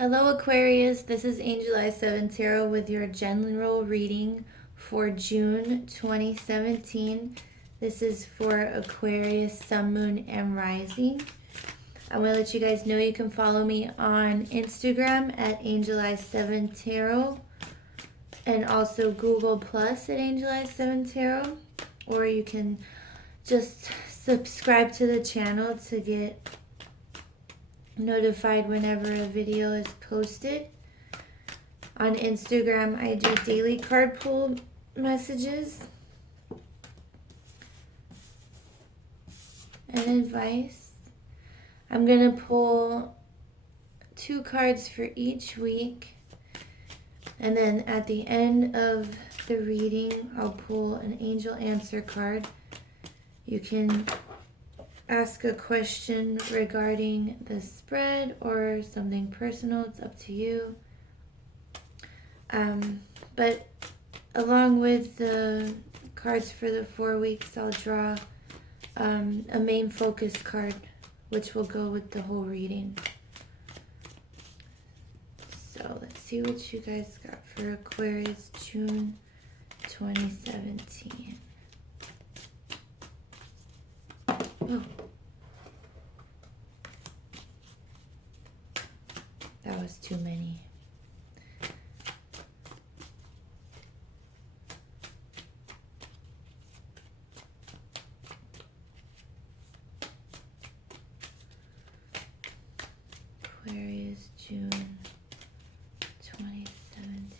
Hello Aquarius, this is Angel Eye 7 Tarot with your general reading for June 2017. This is for Aquarius, Sun, Moon, and Rising. I'm going to let you guys know you can follow me on Instagram at Angel Eye 7 Tarot and also Google Plus at Angel Eye 7 Tarot, or you can just subscribe to the channel to get notified whenever a video is posted. On Instagram, I do daily card pull messages and advice. I'm going to pull 2 cards for each week, and then at the end of the reading, I'll pull an angel answer card. You can ask a question regarding the spread or something personal. It's up to you. But along with the cards for the 4 weeks, I'll draw a main focus card, which will go with the whole reading. So let's see what you guys got for Aquarius, June 2017. Oh. That was too many. Aquarius, June 2017.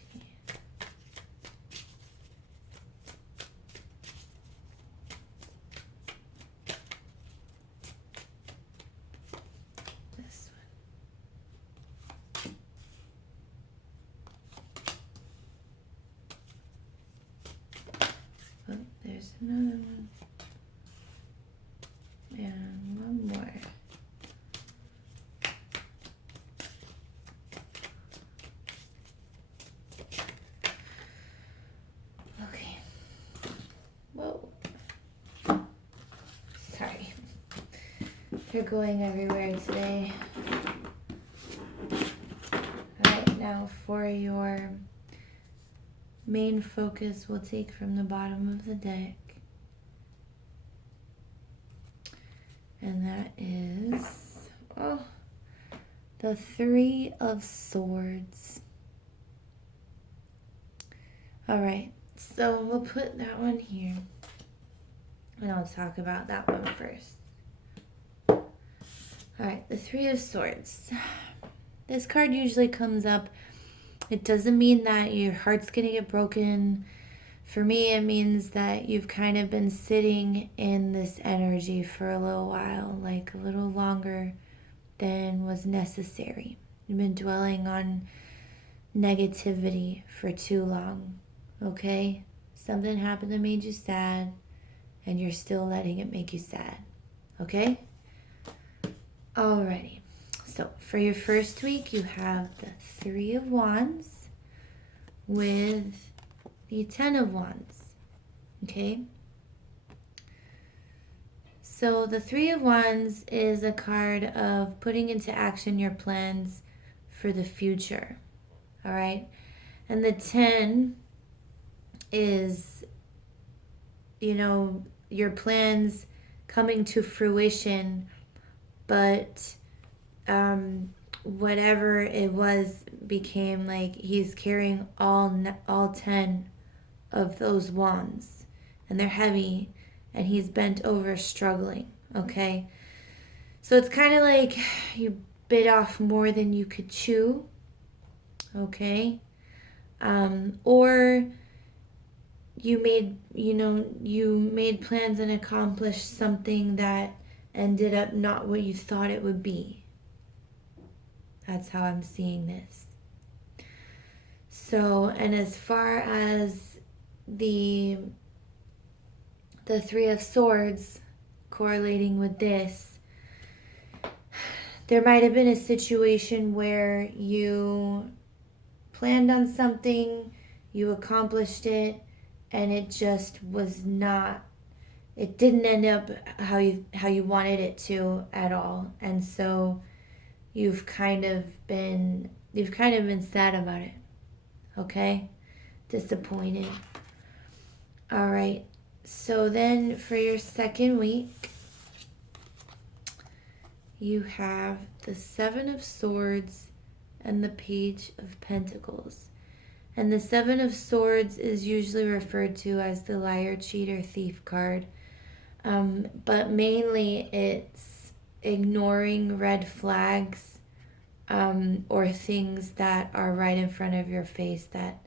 This one. Oh, there's another one. And one more. Okay. Whoa. Sorry. They're going everywhere today. Alright, now for your main focus, we'll take from the bottom of the deck. And that is, the 3 of Swords. Alright, so we'll put that one here. And I'll talk about that one first. Alright, the 3 of Swords. This card usually comes up. It doesn't mean that your heart's going to get broken. For me, it means that you've kind of been sitting in this energy for a little while, like a little longer than was necessary. You've been dwelling on negativity for too long, okay? Something happened that made you sad, and you're still letting it make you sad, okay? Alrighty. So for your first week, you have the 3 of Wands with the 10 of Wands, okay? So the 3 of Wands is a card of putting into action your plans for the future, all right? And the 10 is, your plans coming to fruition, but whatever it was became like he's carrying all 10 of those wands, and they're heavy, and he's bent over struggling, okay? So it's kind of like you bit off more than you could chew, okay? Or you made plans and accomplished something that ended up not what you thought it would be. That's how I'm seeing this. So, and as far as the 3 of Swords correlating with this, there might have been a situation where you planned on something, you accomplished it, and it just was not, it didn't end up how you wanted it to at all. And so you've kind of been you've kind of been sad about it. Okay? Disappointed. All right. So then for your second week, you have the Seven of Swords and the Page of Pentacles. And the Seven of Swords is usually referred to as the liar, cheater, thief card. But mainly it's ignoring red flags, or things that are right in front of your face that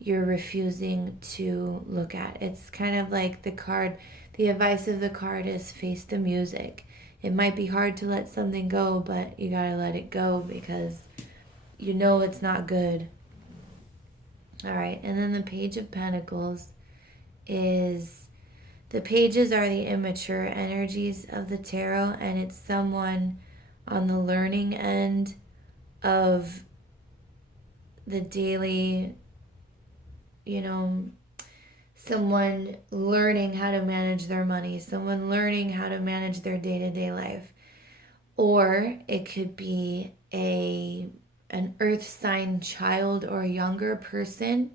you're refusing to look at. It's kind of like the advice of the card is face the music. It might be hard to let something go, but you gotta let it go because you know it's not good. All right, and then the Page of Pentacles is, the pages are the immature energies of the tarot, and it's someone on the learning end of the daily, someone learning how to manage their money, someone learning how to manage their day-to-day life. Or it could be an earth sign child or a younger person,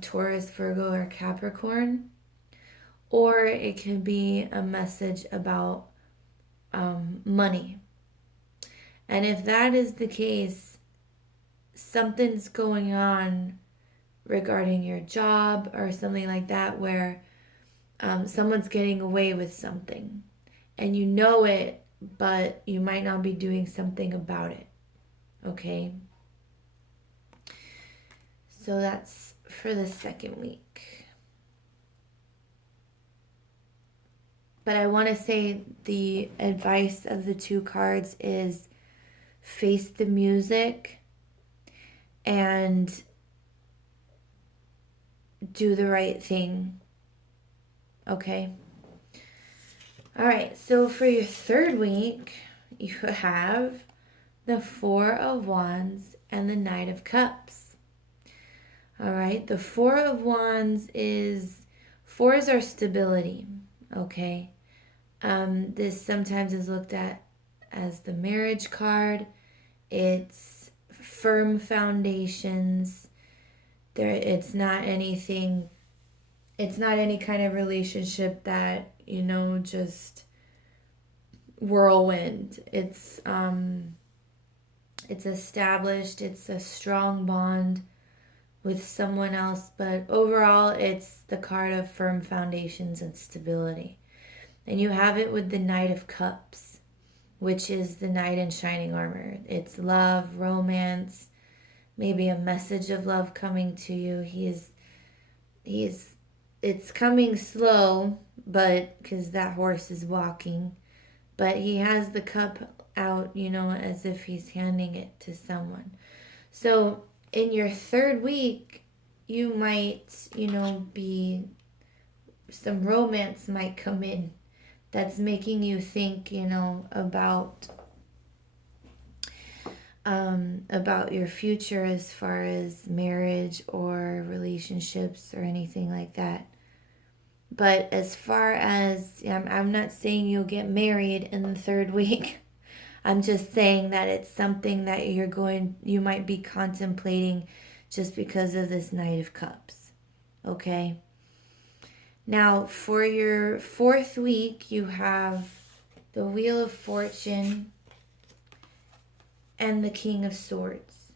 Taurus, Virgo, or Capricorn. Or it could be a message about money. And if that is the case, something's going on regarding your job or something like that, where someone's getting away with something and you know it, but you might not be doing something about it. Okay? So that's for the second week. But I want to say the advice of the two cards is face the music and do the right thing. Okay? All right, so for your third week, you have the Four of Wands and the Knight of Cups. All right, the Four of Wands fours are stability, okay? This sometimes is looked at as the marriage card. It's firm foundations. It's not any kind of relationship that, just whirlwind. It's established. It's a strong bond with someone else, but overall it's the card of firm foundations and stability. And you have it with the Knight of Cups, which is the knight in shining armor. It's love, romance, maybe a message of love coming to you. It's coming slow, but because that horse is walking, but he has the cup out, as if he's handing it to someone. So in your third week, you might, be, some romance might come in that's making you think, about your future as far as marriage or relationships or anything like that. But as far as, I'm not saying you'll get married in the third week. I'm just saying that it's something that you might be contemplating just because of this Knight of Cups. Okay? Now, for your fourth week, you have the Wheel of Fortune and the King of Swords.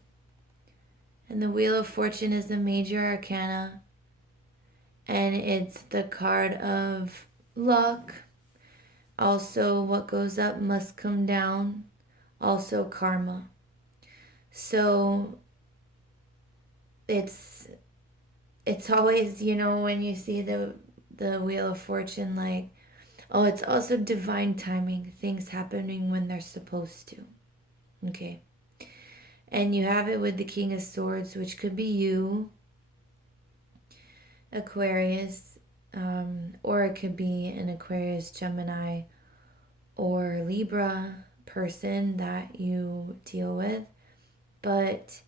And the Wheel of Fortune is the major arcana, and it's the card of luck. Also, what goes up must come down. Also, karma. So it's always, when you see the Wheel of Fortune, like, oh, it's also divine timing. Things happening when they're supposed to. Okay. And you have it with the King of Swords, which could be you, Aquarius, or it could be an Aquarius, Gemini, or Libra person that you deal with. But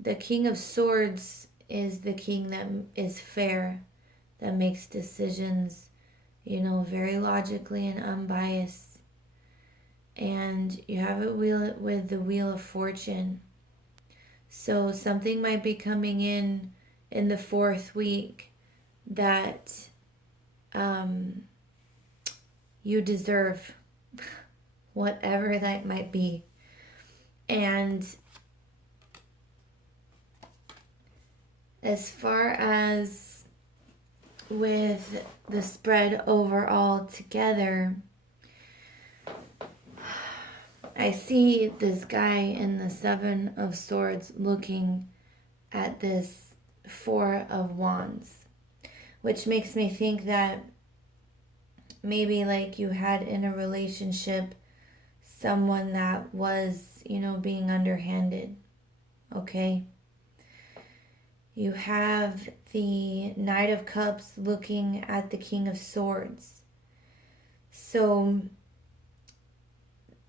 the King of Swords is the king that is fair, that makes decisions, very logically and unbiased. and you have it wheel with the Wheel of Fortune. So something might be coming in the fourth week that you deserve, whatever that might be. And as far as with the spread overall together, I see this guy in the Seven of Swords looking at this Four of Wands, which makes me think that maybe like you had in a relationship someone that was, being underhanded, okay? You have the Knight of Cups looking at the King of Swords. So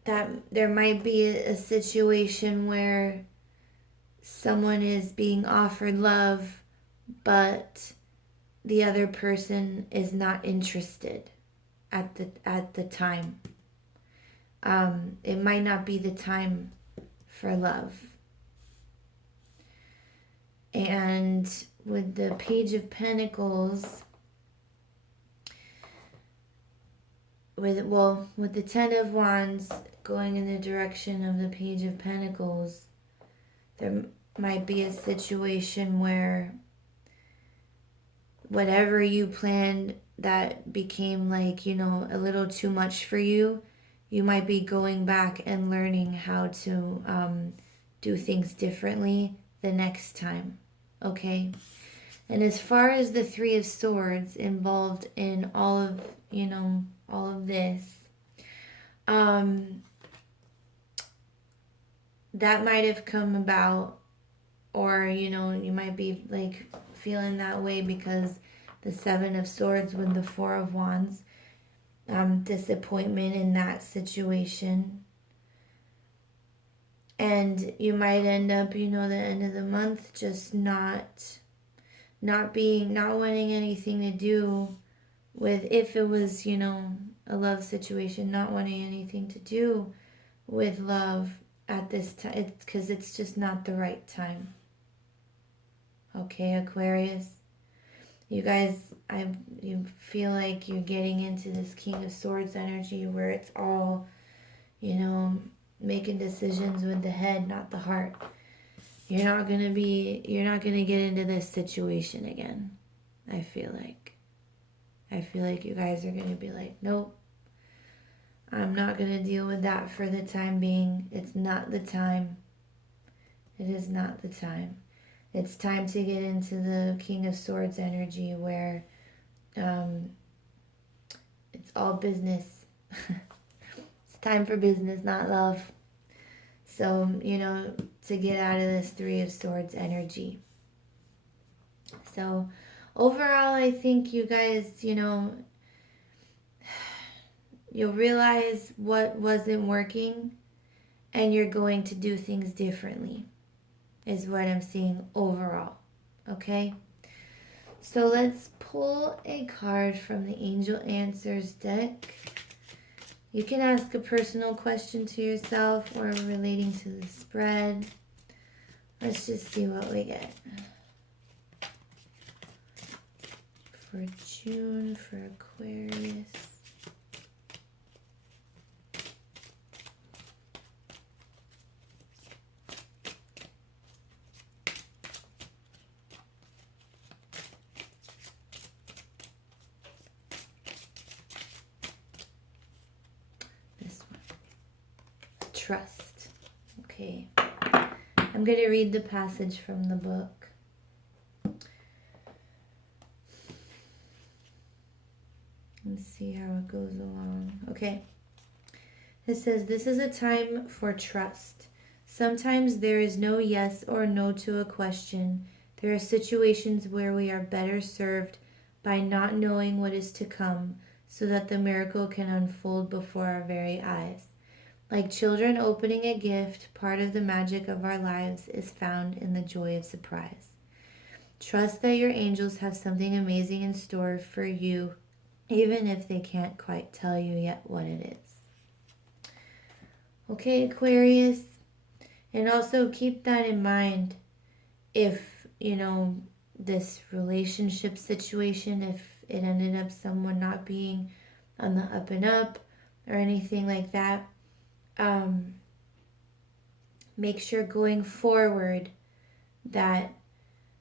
that there might be a situation where someone is being offered love, but the other person is not interested at the time. It might not be the time for love. And with the Page of Pentacles, with the Ten of Wands going in the direction of the Page of Pentacles, there might be a situation where whatever you planned that became like, a little too much for you, you might be going back and learning how to do things differently the next time, okay? And as far as the Three of Swords involved in all of this, that might have come about, or, you might be like feeling that way because the Seven of Swords with the Four of Wands, disappointment in that situation. And you might end up, the end of the month just not wanting anything to do with, if it was, a love situation, not wanting anything to do with love at this time, because it's just not the right time. Okay, Aquarius? You guys, you feel like you're getting into this King of Swords energy where it's all, making decisions with the head, not the heart. You're not gonna get into this situation again. I feel like you guys are gonna be like, nope, I'm not gonna deal with that for the time being. It's not the time. It is not the time. It's time to get into the King of Swords energy where it's all business. It's time for business, not love. So, to get out of this Three of Swords energy. So, overall, I think you guys, you'll realize what wasn't working and you're going to do things differently, is what I'm seeing overall. Okay? So let's pull a card from the Angel Answers deck. You can ask a personal question to yourself or relating to the spread. Let's just see what we get. For June, for Aquarius. Trust. Okay. I'm going to read the passage from the book. Let's see how it goes along. Okay. It says, this is a time for trust. Sometimes there is no yes or no to a question. There are situations where we are better served by not knowing what is to come so that the miracle can unfold before our very eyes. Like children opening a gift, part of the magic of our lives is found in the joy of surprise. Trust that your angels have something amazing in store for you, even if they can't quite tell you yet what it is. Okay, Aquarius? And also keep that in mind if, this relationship situation, if it ended up someone not being on the up and up or anything like that, um, make sure going forward that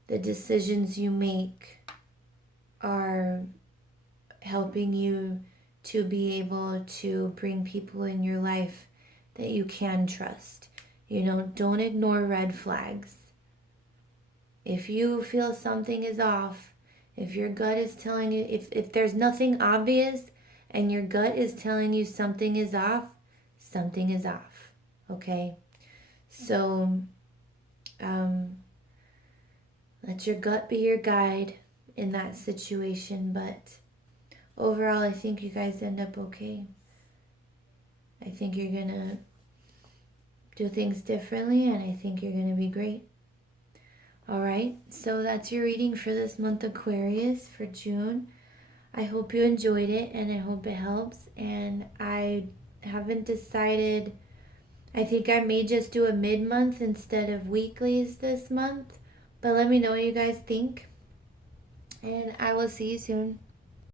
the decisions you make are helping you to be able to bring people in your life that you can trust. Don't ignore red flags. If you feel something is off, if your gut is telling you, if there's nothing obvious and your gut is telling you something is off, something is off. Okay? So, um, let your gut be your guide in that situation. But overall, I think you guys end up okay. I think you're going to do things differently, and I think you're going to be great. All right, so that's your reading for this month, Aquarius, for June. I hope you enjoyed it, and I hope it helps. And I haven't decided. I think I may just do a mid-month instead of weeklies this month. But let me know what you guys think. And I will see you soon.